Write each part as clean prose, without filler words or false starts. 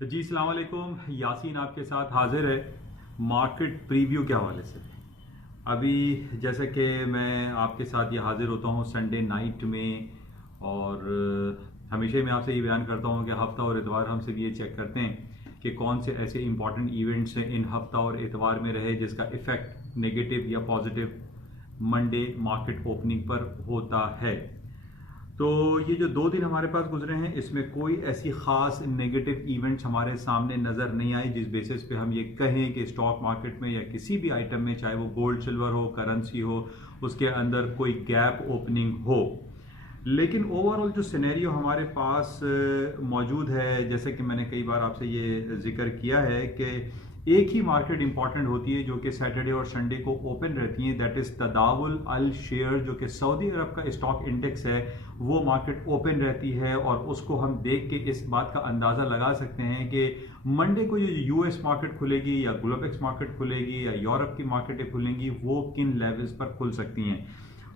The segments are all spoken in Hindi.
जी अस्सलाम वालेकुम। यासीन आपके साथ हाजिर है मार्केट प्रीव्यू के हवाले से। अभी जैसे कि मैं आपके साथ ये हाजिर होता हूँ संडे नाइट में, और हमेशा मैं आपसे ये बयान करता हूँ कि हफ्ता और इतवार हम सिर्फ ये चेक करते हैं कि कौन से ऐसे इंपॉर्टेंट इवेंट्स हैं इन हफ्ता और इतवार में रहे जिसका इफ़ेक्ट नेगेटिव या पॉजिटिव मंडे मार्केट ओपनिंग पर होता है। तो ये जो 2 दिन हमारे पास गुजरे हैं इसमें कोई ऐसी खास नेगेटिव इवेंट्स हमारे सामने नज़र नहीं आई जिस बेसिस पे हम ये कहें कि स्टॉक मार्केट में या किसी भी आइटम में, चाहे वो गोल्ड सिल्वर हो, करेंसी हो, उसके अंदर कोई गैप ओपनिंग हो। लेकिन ओवरऑल जो सिनेरियो हमारे पास मौजूद है, जैसे कि मैंने कई बार आपसे ये जिक्र किया है कि एक ही मार्केट इंपॉर्टेंट होती है जो कि सैटरडे और संडे को ओपन रहती है, दैट इज तदावुल अल शेयर, जो कि सऊदी अरब का स्टॉक इंडेक्स है, वो मार्केट ओपन रहती है। और उसको हम देख के इस बात का अंदाज़ा लगा सकते हैं कि मंडे को जो यूएस मार्केट खुलेगी या ग्लोबेक्स मार्केट खुलेगी या यूरोप की मार्केटें खुलेंगी वो किन लेवल्स पर खुल सकती हैं।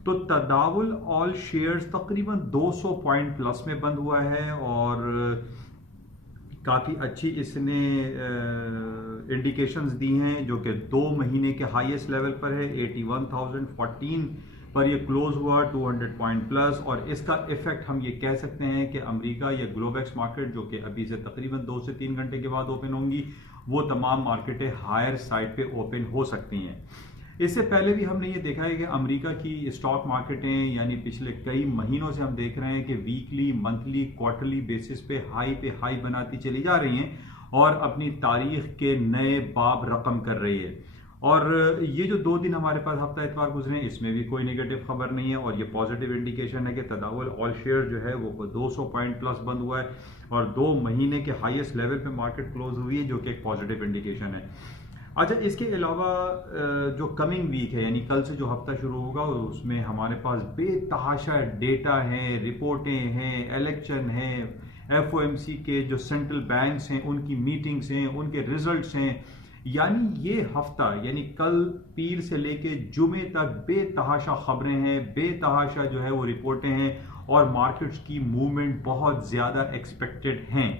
तो तदावुल ऑल शेयर्स तकरीबन 200 पॉइंट प्लस में बंद हुआ है और काफ़ी अच्छी इसने इंडिकेशंस दी हैं, जो कि 2 महीने के हाईएस्ट लेवल पर है। 81,014 पर ये क्लोज हुआ, 200 पॉइंट प्लस। और इसका इफेक्ट हम ये कह सकते हैं कि अमेरिका या ग्लोबेक्स मार्केट, जो कि अभी से तकरीबन 2 से 3 घंटे के बाद ओपन होंगी, वो तमाम मार्केटें हायर साइड पे ओपन हो सकती हैं। इससे पहले भी हमने ये देखा है कि अमेरिका की स्टॉक मार्केटें, यानी पिछले कई महीनों से हम देख रहे हैं कि वीकली, मंथली, क्वार्टरली बेसिस पे हाई बनाती चली जा रही हैं और अपनी तारीख के नए बाब रकम कर रही है। और ये जो 2 दिन हमारे पास हफ्ता इतवार गुजरे हैं इसमें भी कोई नेगेटिव खबर नहीं है और ये पॉजिटिव इंडिकेशन है कि तदावुल ऑल शेयर जो है वो 200 पॉइंट प्लस बंद हुआ है और 2 महीने के हाईएस्ट लेवल पे मार्केट क्लोज हुई है, जो कि एक पॉजिटिव इंडिकेशन है। अच्छा, इसके अलावा जो कमिंग वीक है, यानी कल से जो हफ्ता शुरू होगा, उसमें हमारे पास बेतहाशा डेटा हैं, रिपोर्टें हैं, इलेक्शन हैं, एफओएमसी के जो सेंट्रल बैंक्स हैं उनकी मीटिंग्स हैं, उनके रिजल्ट्स हैं। यानी ये हफ्ता, यानी कल पीर से लेके जुमे तक बेतहाशा खबरें हैं, बेतहाशा जो है वो रिपोर्टें हैं और मार्केट्स की मूवमेंट बहुत ज्यादा एक्सपेक्टेड हैं।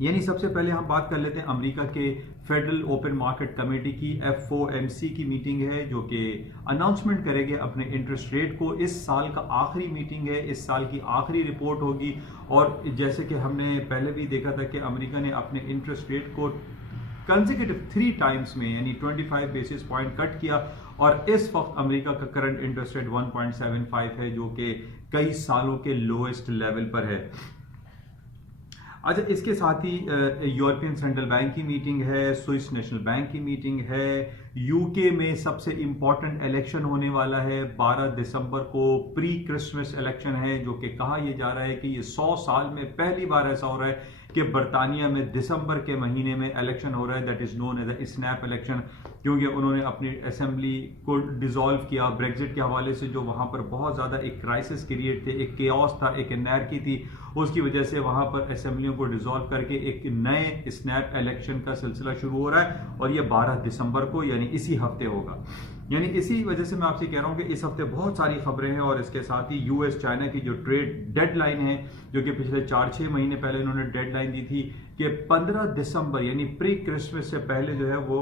यानी सबसे पहले हम बात कर लेते हैं अमेरिका के फेडरल ओपन मार्केट कमेटी की। एफओएमसी की मीटिंग है जो कि अनाउंसमेंट करेंगे अपने इंटरेस्ट रेट को। इस साल का आखिरी मीटिंग है, इस साल की आखिरी रिपोर्ट होगी। और जैसे कि हमने पहले भी देखा था कि अमेरिका ने अपने इंटरेस्ट रेट को कंसेक्यूटिव 3 टाइम्स में, यानी 25 बेसिस पॉइंट कट किया और इस वक्त अमेरिका का करंट इंटरेस्ट रेट 1.75 है, जो कि कई सालों के लोएस्ट लेवल पर है। अच्छा, इसके साथ ही यूरोपियन सेंट्रल बैंक की मीटिंग है, स्विस नेशनल बैंक की मीटिंग है, यूके में सबसे इंपॉर्टेंट इलेक्शन होने वाला है 12 दिसंबर को, प्री क्रिसमस इलेक्शन है, जो कि कहा यह जा रहा है कि ये 100 साल में पहली बार ऐसा हो रहा है कि बरतानिया में दिसंबर के महीने में इलेक्शन हो रहा है, that is known as a snap election, क्योंकि उन्होंने अपनी असेंबली को डिसॉल्व किया ब्रेग्जिट के हवाले से, जो वहां पर बहुत ज्यादा एक क्राइसिस क्रिएट थे, एक केओस था, एक एनआरकी थी, उसकी वजह से वहां पर असेंबलियों को डिसॉल्व करके एक नए स्नैप इलेक्शन का सिलसिला शुरू हो रहा है और ये 12 दिसंबर को, यानी इसी हफ्ते होगा। यानी इसी वजह से मैं आपसे कह रहा हूं कि इस हफ्ते बहुत सारी खबरें हैं। और इसके साथ ही यूएस चाइना की जो ट्रेड डेडलाइन है, जो कि पिछले 4-6 महीने पहले इन्होंने डेडलाइन दी थी कि 15 दिसंबर यानी प्री क्रिसमस से पहले जो है वो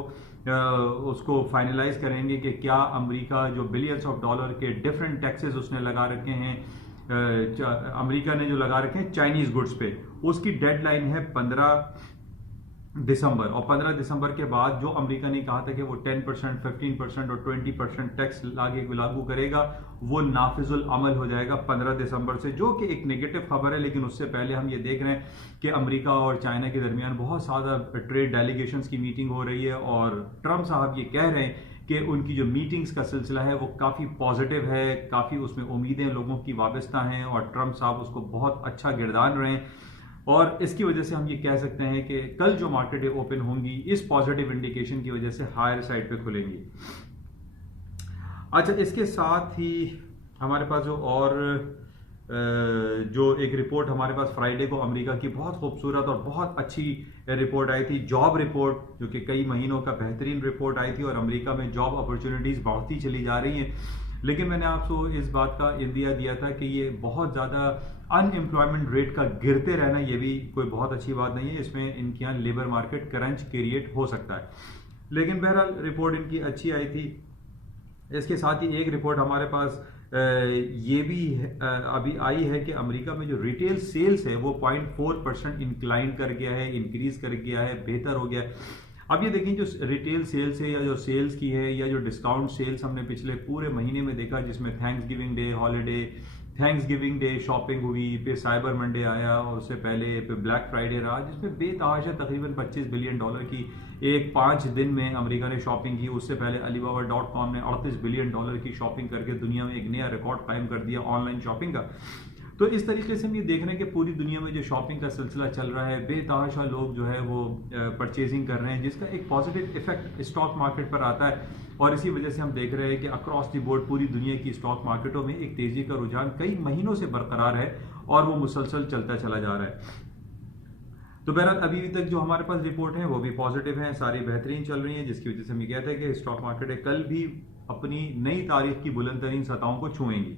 उसको फाइनलाइज करेंगे कि क्या अमेरिका जो बिलियंस ऑफ डॉलर के डिफरेंट टैक्सेस उसने लगा रखे हैं, अमेरिका ने जो लगा रखे हैं चाइनीज गुड्स पे, उसकी डेडलाइन है 15 दिसंबर। और 15 दिसंबर के बाद जो अमेरिका ने कहा था कि वो 10%, 15% और 20% टैक्स लागू करेगा, वो नाफिजुल अमल हो जाएगा 15 दिसंबर से, जो कि एक नेगेटिव खबर है। लेकिन उससे पहले हम ये देख रहे हैं कि अमेरिका और चाइना के दरमियान बहुत ज़्यादा ट्रेड डेलीगेशंस की मीटिंग हो रही है और ट्रंप साहब ये कह रहे हैं कि उनकी जो मीटिंग्स का सिलसिला है वो काफ़ी पॉजिटिव है, काफ़ी उसमें उम्मीदें लोगों की वाबस्ता हैं और ट्रंप साहब उसको बहुत अच्छा गिरदान रहे हैं। और इसकी वजह से हम ये कह सकते हैं कि कल जो मार्केटें ओपन होंगी इस पॉजिटिव इंडिकेशन की वजह से हायर साइड पे खुलेंगी। अच्छा, इसके साथ ही हमारे पास जो एक रिपोर्ट हमारे पास फ्राइडे को अमेरिका की बहुत खूबसूरत और बहुत अच्छी रिपोर्ट आई थी, जॉब रिपोर्ट, जो कि कई महीनों का बेहतरीन रिपोर्ट आई थी और अमेरिका में जॉब अपॉर्चुनिटीज बढ़ती चली जा रही हैं। लेकिन मैंने आपको इस बात का इंदिया दिया था कि ये बहुत ज़्यादा अनएम्प्लॉयमेंट रेट का गिरते रहना ये भी कोई बहुत अच्छी बात नहीं है, इसमें इनके यहाँ लेबर मार्केट क्रंच क्रिएट हो सकता है। लेकिन बहरहाल रिपोर्ट इनकी अच्छी आई थी। इसके साथ ही एक रिपोर्ट हमारे पास ये भी अभी आई है कि अमेरिका में जो रिटेल सेल्स है वो 0.4% इंक्लाइन कर गया है, इंक्रीज कर गया है, बेहतर हो गया है। अब ये देखें जो रिटेल सेल्स है या जो सेल्स की है या जो डिस्काउंट सेल्स हमने पिछले पूरे महीने में देखा, जिसमें thanks giving day holiday, thanks giving day shopping हुई, फिर साइबर मंडे आया और उससे पहले फिर ब्लैक फ्राइडे रहा, जिसमें बेतहाशा तकरीबन $25 बिलियन की एक 5 दिन में अमेरिका ने शॉपिंग की। उससे पहले Alibaba.com ने $38 बिलियन की शॉपिंग करके दुनिया में एक नया रिकॉर्ड कायम कर दिया ऑनलाइन शॉपिंग का। तो इस तरीके से हम ये देख रहे हैं कि पूरी दुनिया में जो शॉपिंग का सिलसिला चल रहा है, बेतहाशा लोग जो है वो परचेजिंग कर रहे हैं, जिसका एक पॉजिटिव इफेक्ट स्टॉक मार्केट पर आता है। और इसी वजह से हम देख रहे हैं कि अक्रॉस द बोर्ड पूरी दुनिया की स्टॉक मार्केटों में एक तेजी का रुझान कई महीनों से बरकरार है और वो मुसलसल चलता चला जा रहा है। तो बहरहाल अभी तक जो हमारे पास रिपोर्ट है वो भी पॉजिटिव है, सारी बेहतरीन चल रही है, जिसकी वजह से हम ये कहते हैं कि स्टॉक मार्केट कल भी अपनी नई तारीख की बुलंद तरीन सतहों को छुएंगी।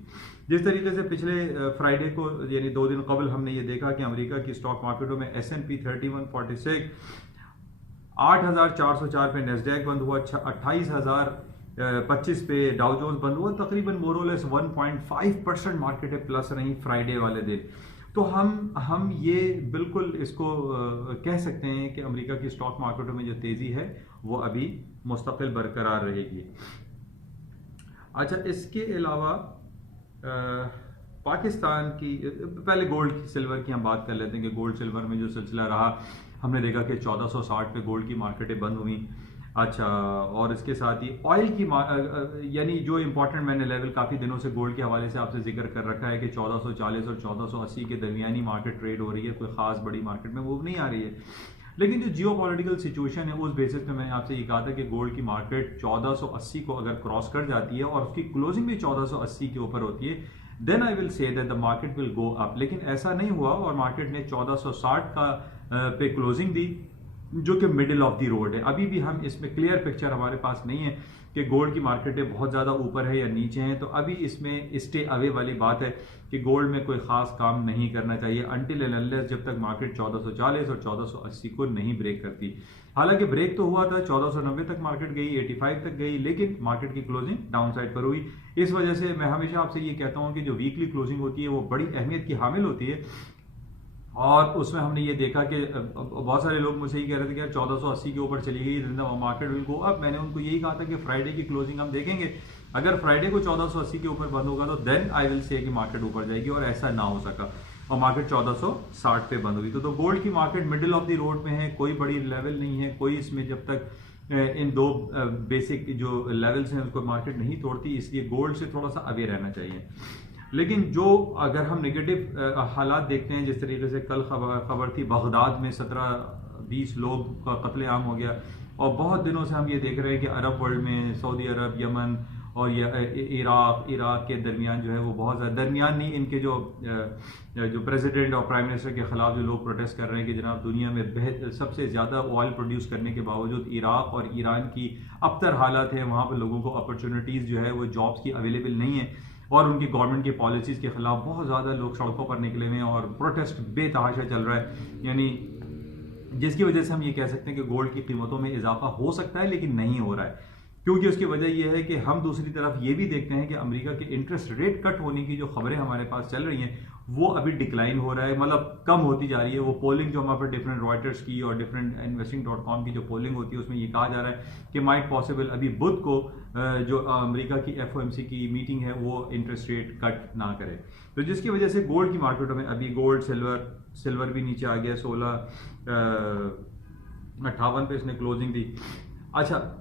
जिस तरीके से पिछले फ्राइडे को यानी 2 दिन कबल हमने ये देखा कि अमेरिका की स्टॉक मार्केटों में S&P 3146 8,404 पे, नेस्डैक बंद हुआ 28,025 पे, डाउ जोन्स बंद हुआ, तकरीबन मोरलेस 1.5% मार्केट प्लस रही फ्राइडे वाले दिन। तो हम ये बिल्कुल इसको कह सकते हैं कि अमेरिका की स्टॉक मार्केटों में जो तेजी है वो अभी मुस्तकिल बरकरार रहेगी। अच्छा, इसके अलावा पाकिस्तान की पहले गोल्ड सिल्वर की हम बात कर लेते हैं कि गोल्ड सिल्वर में जो सिलसिला रहा, हमने देखा कि 1460 पे गोल्ड की मार्केटें बंद हुई। अच्छा, और इसके साथ ही ऑयल की यानी जो इंपॉर्टेंट मैंने लेवल काफ़ी दिनों से गोल्ड के हवाले से आपसे जिक्र कर रखा है कि 1440 और 1480 के दरमियानी मार्केट ट्रेड हो रही है, कोई खास बड़ी मार्केट में मूव नहीं आ रही है। लेकिन जो जियोपॉलिटिकल सिचुएशन है उस बेसिस पे मैंने आपसे ये कहा था कि गोल्ड की मार्केट 1480 को अगर क्रॉस कर जाती है और उसकी क्लोजिंग भी 1480 के ऊपर होती है, then I will say that the market will go up. लेकिन ऐसा नहीं हुआ और मार्केट ने 1460 का पे क्लोजिंग दी, जो कि मिडिल ऑफ द रोड है। अभी भी हम इसमें क्लियर पिक्चर हमारे पास नहीं है कि गोल्ड की मार्केटें बहुत ज़्यादा ऊपर है या नीचे हैं, तो अभी इसमें स्टे अवे वाली बात है कि गोल्ड में कोई ख़ास काम नहीं करना चाहिए अनटिल एंड अनलेस जब तक मार्केट 1440 और 1480 को नहीं ब्रेक करती। हालांकि ब्रेक तो हुआ था, 1490 तक मार्केट गई, 85 तक गई, लेकिन मार्केट की क्लोजिंग डाउन साइड पर हुई। इस वजह से मैं हमेशा आपसे ये कहता हूँ कि जो वीकली क्लोजिंग होती है वो बड़ी अहमियत की हामिल होती है। और उसमें हमने ये देखा कि बहुत सारे लोग मुझे ये कह रहे थे कि यार 1480 के ऊपर चली गई मार्केट विल गो अप। मैंने उनको यही कहा था कि फ्राइडे की क्लोजिंग हम देखेंगे, अगर फ्राइडे को 1480 के ऊपर बंद होगा तो देन आई विल से कि मार्केट ऊपर जाएगी, और ऐसा ना हो सका और मार्केट 1460 पे बंद हुई। तो गोल्ड की market middle of the road में है, कोई बड़ी लेवल नहीं है, कोई इसमें जब तक इन दो बेसिक जो लेवल्स हैं उसको मार्केट नहीं तोड़ती, इसलिए गोल्ड से थोड़ा सा अवे रहना चाहिए। लेकिन जो अगर हम नेगेटिव हालात देखते हैं, जिस तरीके से कल खबर थी बगदाद में 17-20 लोग का कत्लेआम हो गया, और बहुत दिनों से हम ये देख रहे हैं कि अरब वर्ल्ड में सऊदी अरब, यमन और इराक के दरमियान जो है वो बहुत ज़्यादा दरमियान नहीं, इनके जो प्रेसिडेंट और प्राइम मिनिस्टर के खिलाफ जो लोग प्रोटेस्ट कर रहे हैं कि जनाब दुनिया में सबसे ज़्यादा ऑयल प्रोड्यूस करने के बावजूद इराक और ईरान की अबतर हालात है, वहाँ पर लोगों को अपॉर्चुनिटीज़ जो है वो जॉब्स की अवेलेबल नहीं है, और उनकी गवर्नमेंट की पॉलिसीज़ के खिलाफ बहुत ज़्यादा लोग सड़कों पर निकले हुए हैं और प्रोटेस्ट बेतहाशा चल रहा है। यानी जिसकी वजह से हम ये कह सकते हैं कि गोल्ड की कीमतों में इजाफा हो सकता है लेकिन नहीं हो रहा है, क्योंकि उसकी वजह यह है कि हम दूसरी तरफ ये भी देखते हैं कि अमेरिका के इंटरेस्ट रेट कट होने की जो खबरें हमारे पास चल रही हैं वो अभी डिक्लाइन हो रहा है, मतलब कम होती जा रही है। वो पोलिंग जो हमारे पास डिफरेंट रॉयटर्स की और डिफरेंट investing.com की जो पोलिंग होती है उसमें ये कहा जा रहा है कि माइट पॉसिबल अभी बुध को जो अमेरिका की FOMC की मीटिंग है वो इंटरेस्ट रेट कट ना करे, तो जिसकी वजह से गोल्ड की मार्केटों में अभी गोल्ड सिल्वर भी नीचे आ गया, 1658 पे इसने क्लोजिंग दी। अच्छा,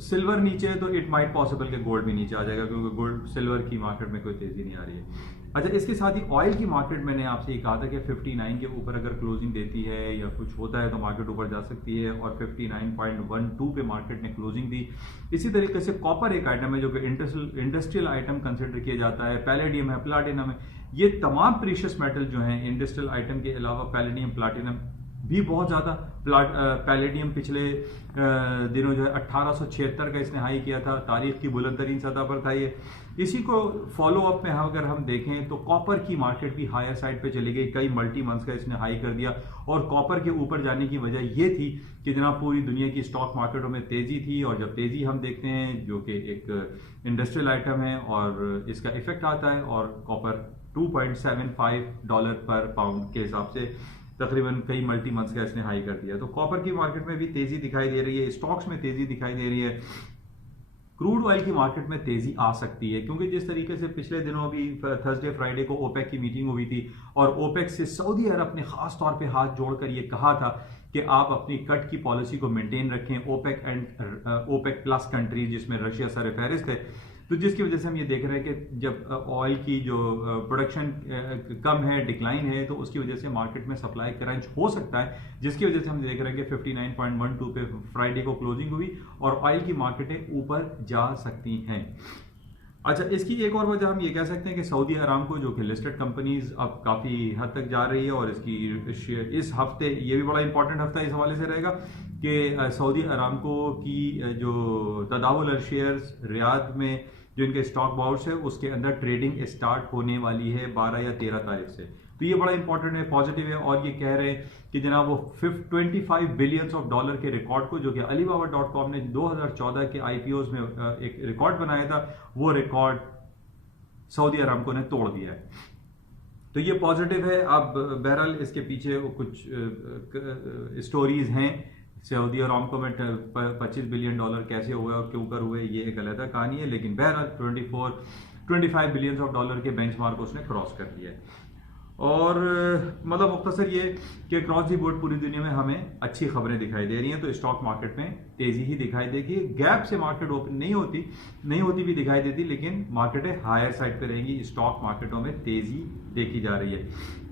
सिल्वर नीचे है तो इट माइट पॉसिबल कि गोल्ड भी नीचे आ जाएगा, क्योंकि गोल्ड सिल्वर की मार्केट में कोई तेजी नहीं आ रही है। अच्छा, इसके साथ ही ऑयल की मार्केट मैंने आपसे ये कहा था कि 59 के ऊपर अगर क्लोजिंग देती है या कुछ होता है तो मार्केट ऊपर जा सकती है, और 59.12 पे मार्केट ने क्लोजिंग दी। इसी तरीके से कॉपर एक आइटम है जो कि इंडस्ट्रियल आइटम कंसिडर किया जाता है, पैलेडियम है, प्लाटिनम है, ये तमाम प्रीशियस मेटल जो हैं इंडस्ट्रियल आइटम के अलावा पैलेडियम, प्लाटिनम भी बहुत ज़्यादा। पैलेडियम पिछले दिनों जो है 1876 का इसने हाई किया था, तारीख की बुलंद तरीन सतह पर था ये। इसी को फॉलो अप में अगर हम देखें तो कॉपर की मार्केट भी हायर साइड पे चली गई, कई मल्टी मंथ्स का इसने हाई कर दिया। और कॉपर के ऊपर जाने की वजह ये थी कि जनाब पूरी दुनिया की स्टॉक मार्केटों में तेजी थी, और जब तेजी हम देखते हैं जो कि एक इंडस्ट्रियल आइटम है और इसका इफेक्ट आता है, और कॉपर $2.75 पर पाउंड के हिसाब से तकरीबन कई मल्टी मंथ्स का इसने हाई कर दिया। तो कॉपर की मार्केट में भी तेजी दिखाई दे रही है, स्टॉक्स में तेजी दिखाई दे रही है। क्रूड ऑयल की मार्केट में तेजी आ सकती है, क्योंकि जिस तरीके से पिछले दिनों अभी थर्सडे फ्राइडे को ओपेक की मीटिंग हुई थी, और ओपेक से सऊदी अरब ने खास तौर पे हाथ जोड़कर ये कहा था कि आप अपनी कट की पॉलिसी को मेंटेन रखें। OPEC and OPEC plus countries, जिसमें रशिया सरफहरिस्त है, तो जिसकी वजह से हम ये देख रहे हैं कि जब ऑयल की जो प्रोडक्शन कम है, डिक्लाइन है, तो उसकी वजह से मार्केट में सप्लाई क्रंच हो सकता है, जिसकी वजह से हम देख रहे हैं कि 59.12 पे फ्राइडे को क्लोजिंग हुई और ऑयल की मार्केटें ऊपर जा सकती हैं। अच्छा, इसकी एक और वजह हम ये कह सकते हैं कि सऊदी अरामको जो कि लिस्टेड कंपनीज अब काफ़ी हद तक जा रही है, और इसकी इस हफ्ते ये भी बड़ा इंपॉर्टेंट हफ्ता इस हवाले से रहेगा कि सऊदी अरामको की जो तदावुल शेयर्स रियाद में जो इनके स्टॉक बाउट्स है उसके अंदर ट्रेडिंग स्टार्ट होने वाली है 12 या 13 तारीख से। तो ये बड़ा इंपॉर्टेंट है, पॉजिटिव है, और ये कह रहे हैं कि जनाब वो $25 बिलियन के रिकॉर्ड को जो कि alibaba.com ने 2014 के IPOs में एक रिकॉर्ड बनाया था, वो रिकॉर्ड सऊदी अरामको ने तोड़ दिया है। तो ये पॉजिटिव है। अब बहरहाल इसके पीछे कुछ स्टोरीज हैं। सऊदी अरामको में $25 बिलियन कैसे हुए और क्यों कर हुए, ये एक अलग कहानी है, लेकिन बहरहाल $25 बिलियन के बेंचमार्क उसने क्रॉस कर लिया है। और मतलब मुख्तसर ये कि क्रॉस दी बोर्ड पूरी दुनिया में हमें अच्छी खबरें दिखाई दे रही हैं, तो स्टॉक मार्केट में तेजी ही दिखाई देगी। गैप से मार्केट ओपन नहीं होती भी दिखाई देती, लेकिन मार्केटें हायर साइड पे रहेंगी, स्टॉक मार्केटों में तेजी देखी जा रही है।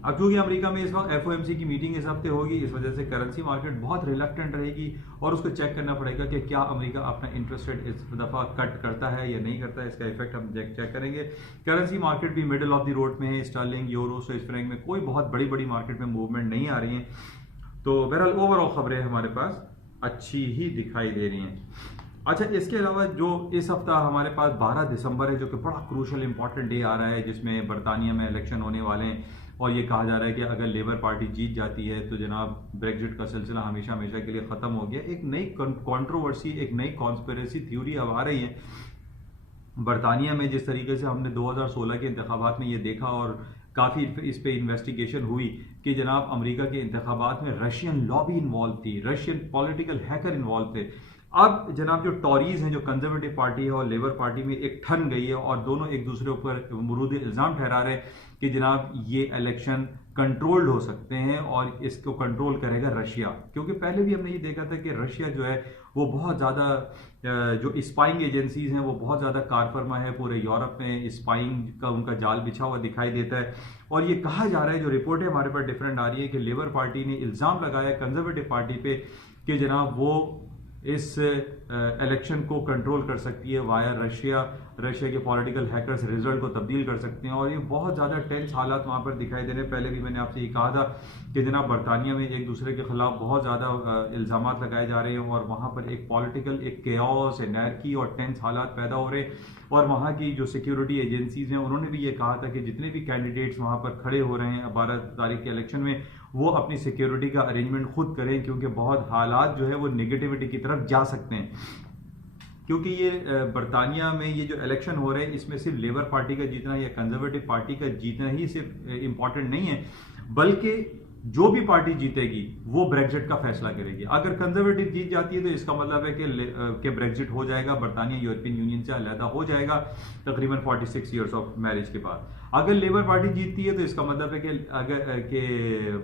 अब क्योंकि अमेरिका में इस वक्त FOMC की मीटिंग इस हफ्ते होगी, इस वजह से करेंसी मार्केट बहुत रिलक्टेंट रहेगी, और उसको चेक करना पड़ेगा कि क्या अमेरिका अपना इंटरेस्ट रेट इस दफा कट करता है या नहीं करता है। इसका इफेक्ट हम चेक करेंगे। करेंसी मार्केट भी मिडिल ऑफ द रोड में है, स्टर्लिंग, यूरो, स्विस फ्रैंक में कोई बहुत बड़ी मार्केट में मूवमेंट नहीं आ रही है। तो बहरहाल ओवरऑल खबरें हमारे पास अच्छी ही दिखाई दे रही हैं। अच्छा, इसके अलावा जो इस हफ्ता हमारे पास 12 दिसंबर है, जो कि बड़ा क्रूशल इंपॉर्टेंट डे आ रहा है, जिसमें बरतानिया में इलेक्शन होने वाले हैं, और ये कहा जा रहा है कि अगर लेबर पार्टी जीत जाती है तो जनाब ब्रेक्जिट का सिलसिला हमेशा के लिए खत्म हो गया। एक नई कंट्रोवर्सी, एक नई कॉन्स्पिरेसी थ्योरी अब आ रही है बरतानिया में। जिस तरीके से हमने 2016 के इंतखाबात में ये देखा, और काफ़ी इस पे इन्वेस्टिगेशन हुई कि जनाब अमेरिका के इंतखाबात में रशियन लॉबी इन्वॉल्व थी, रशियन पॉलिटिकल हैकर इन्वॉल्व थे। अब जनाब जो टॉरीज हैं, जो कंजर्वेटिव पार्टी है और लेबर पार्टी में एक ठन गई है, और दोनों एक दूसरे ऊपर मुरूद इल्ज़ाम ठहरा रहे हैं कि जनाब ये इलेक्शन कंट्रोल्ड हो सकते हैं, और इसको कंट्रोल करेगा रशिया। क्योंकि पहले भी हमने ये देखा था कि रशिया जो है वो बहुत ज़्यादा जो स्पाइंग एजेंसीज हैं वो बहुत ज़्यादा कारफरमा है, पूरे यूरोप में स्पाइंग का उनका जाल बिछा हुआ दिखाई देता है। और ये कहा जा रहा है, जो रिपोर्टें हमारे पास डिफरेंट आ रही है, कि लेबर पार्टी ने इल्ज़ाम लगाया कंजर्वेटिव पार्टी पे कि जनाब वो इस इलेक्शन को कंट्रोल कर सकती है वाया रशिया के पॉलिटिकल हैकर्स रिजल्ट को तब्दील कर सकते हैं। और ये बहुत ज़्यादा टेंस हालात वहाँ पर दिखाई दे रहे हैं। पहले भी मैंने आपसे ये कहा था कि जनाब बरतानिया में एक दूसरे के खिलाफ बहुत ज़्यादा इल्ज़ाम लगाए जा रहे हैं, और वहाँ पर एक पॉलिटिकल एक केओस, एनर्की और टेंस हालात पैदा हो रहे हैं। और वहाँ की जो सिक्योरिटी एजेंसीज हैं उन्होंने भी ये कहा था कि जितने भी कैंडिडेट्स वहाँ पर खड़े हो रहे हैं 12 तारीख के इलेक्शन में, वो अपनी सिक्योरिटी का अरेंजमेंट खुद करें, क्योंकि बहुत हालात जो है वो नेगेटिविटी की तरफ जा सकते हैं। क्योंकि ये बरतानिया में ये जो इलेक्शन हो रहे हैं, इसमें सिर्फ लेबर पार्टी का जीतना या कंजर्वेटिव पार्टी का जीतना ही सिर्फ इंपॉर्टेंट नहीं है, बल्कि जो भी पार्टी जीतेगी वो ब्रेक्जिट का फैसला करेगी। अगर कंजर्वेटिव जीत जाती है तो इसका मतलब है कि ब्रेक्जिट हो जाएगा, बरतानिया यूरोपियन यूनियन से अलहदा हो जाएगा तकरीबन 46 ईयर्स ऑफ मैरिज के बाद। अगर लेबर पार्टी जीतती है तो इसका मतलब है कि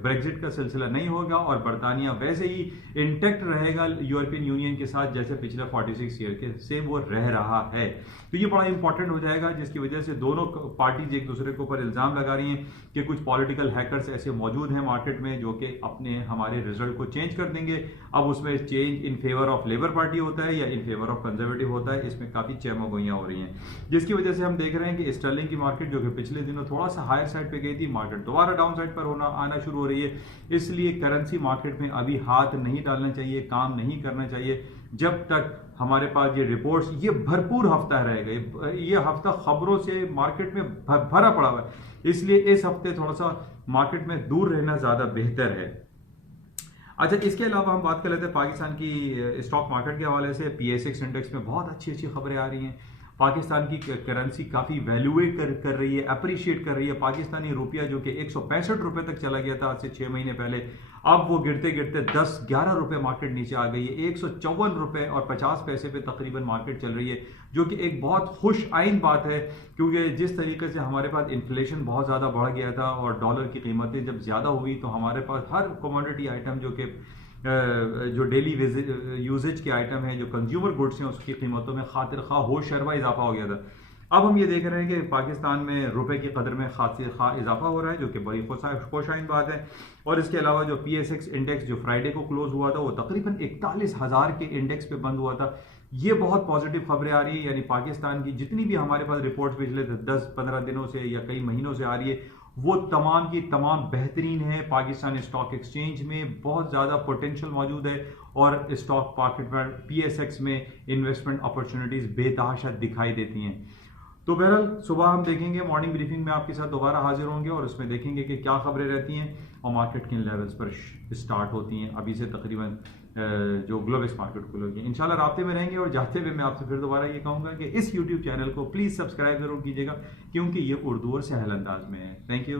ब्रेक्जिट का सिलसिला नहीं होगा, और बरतानिया वैसे ही इंटैक्ट रहेगा यूरोपियन यूनियन के साथ, जैसे पिछले 46 ईयर के से वो रह रहा है। तो ये बड़ा इंपॉर्टेंट हो जाएगा, जिसकी वजह से दोनों पार्टीज एक दूसरे के ऊपर इल्जाम लगा रही हैं कि कुछ पॉलिटिकल हैकर्स ऐसे मौजूद हैं मार्केट में जो कि अपने हमारे रिजल्ट को चेंज कर देंगे। अब उसमें change in favour of labour party होता है या इन फेवर ऑफ कंजर्वेटिव होता है, इसमें काफी चहमगोइयां हो रही हैं, जिसकी वजह से हम देख रहे हैं कि स्टर्लिंग की मार्केट जो कि पिछले पिछले दिनों थोड़ा सा हायर साइड पे गई थी, मार्केट दोबारा डाउन साइड पर आना शुरू हो रही है। इसलिए करेंसी मार्केट में अभी हाथ नहीं डालना चाहिए, काम नहीं करना चाहिए जब तक हमारे पास ये रिपोर्ट्स, ये भरपूर हफ्ता रहेगा, ये हफ्ता खबरों से मार्केट में भरा पड़ा हुआ है, इसलिए इस हफ्ते थोड़ा सा मार्केट में दूर रहना ज्यादा बेहतर है। अच्छा, इसके अलावा हम बात कर लेते हैं पाकिस्तान की स्टॉक मार्केट के हवाले से। PSX इंडेक्स में बहुत अच्छी अच्छी खबरें आ रही हैं। पाकिस्तान की करेंसी काफ़ी वैल्यूएट कर रही है, अप्रिशिएट कर रही है। पाकिस्तानी रुपया जो कि 165 रुपए तक चला गया था आज से 6 महीने पहले, अब वो गिरते गिरते 10-11 रुपए मार्केट नीचे आ गई है। 154 रुपए और 50 पैसे पे तकरीबन मार्केट चल रही है, जो कि एक बहुत खुश आइन बात है, क्योंकि जिस तरीके से हमारे पास इन्फ्लेशन बहुत ज़्यादा बढ़ गया था और डॉलर की कीमतें जब ज़्यादा हुई तो हमारे पास हर कमोडिटी आइटम जो डेली यूजेज के आइटम है, जो कंज्यूमर गुड्स हैं, उसकी कीमतों में खातिर खा हो शर्वा इजाफा हो गया था। अब हम ये देख रहे हैं कि पाकिस्तान में रुपए की कदर में खातिर खा इजाफा हो रहा है, जो कि बड़ी खुशाइन बात है। और इसके अलावा जो PSX इंडेक्स जो फ्राइडे को क्लोज हुआ था, वो तकरीबन 41,000 के इंडेक्स पे बंद हुआ था। ये बहुत पॉजिटिव खबरें आ रही है, यानी पाकिस्तान की जितनी भी हमारे पास रिपोर्ट्स पिछले 10-15 दिनों से या कई महीनों से आ रही है, वो तमाम की तमाम बेहतरीन है। पाकिस्तान स्टॉक एक्सचेंज में बहुत ज़्यादा पोटेंशियल मौजूद है और स्टॉक मार्केट पर PSX में इन्वेस्टमेंट अपॉर्चुनिटीज़ बेतहाशा दिखाई देती हैं। तो बहरहाल सुबह हम देखेंगे, मॉर्निंग ब्रीफिंग में आपके साथ दोबारा हाजिर होंगे और उसमें देखेंगे कि क्या खबरें रहती हैं और मार्केट किन लेवल्स पर स्टार्ट होती हैं। अभी से तकरीबन जो ग्लोबेक्स मार्केट खुलेगी, इंशाल्लाह राब्ते में रहेंगे। और जाते हुए मैं आपसे फिर दोबारा ये कहूँगा कि इस YouTube चैनल को प्लीज़ सब्सक्राइब जरूर कीजिएगा, क्योंकि ये उर्दू और सहल अंदाज में है। Thank you.